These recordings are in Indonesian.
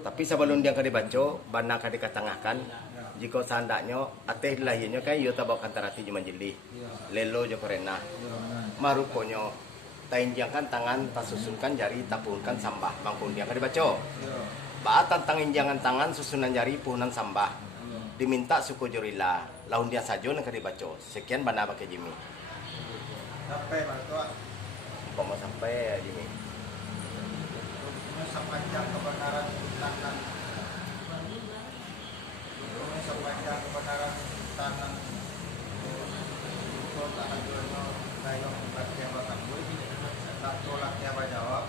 Tapi sebelum dia dibaca, bana ka dikatangahkan. Jika seandainya ateh lahirnya kan yo tabau kantarati cuma jeli. Lelo jo korena. Marukonyo tainjangkan tangan, tasusunkan jari, tapunkan sambah. Bangkun dia ka dibaca. Baat tantang injangan tangan, susunan jari, puhunan sambah. Diminta suku jurila. Laun dia sajo nang ka dibaca. Sekian bana pakai Jimmy. Sampai Pak. Umpama sampai ya Jimmy. Sepanjang kebenaran tangan sepanjang kebenaran tangan itu tangan duanya kayong rakyat batangui tak tolak ya jawab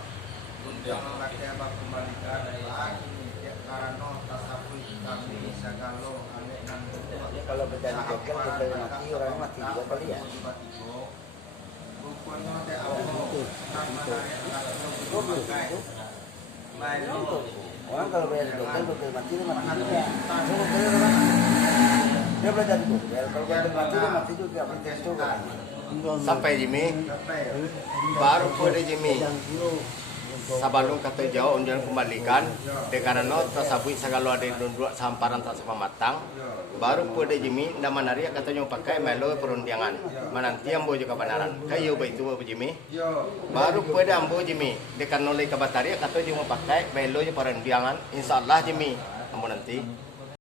jangan rakyat kembalikan karena tasapui kami segalo alenan Kalau berjadi joker sampai mati orang mati juga kali ya. rupanya ada apa Orang kalau berjadi joker mati dia mati juga. Dia belajar joker kalau berjadi mati dia mati juga. Pintes juga. Sampai Jimmy. Baru pada Jimmy. Sabalung kata jauh undian kembalikan karena tasabui segala ada dua samparan tak sama matang baru pada Jimmy nama nari katanya pakai melo perundangan menanti ambo juga kebenaran kayu itu Jimmy baru pada ambo Jimmy karena oleh kabatari kata cuma pakai melo perundangan insyaallah Jimmy ambo nanti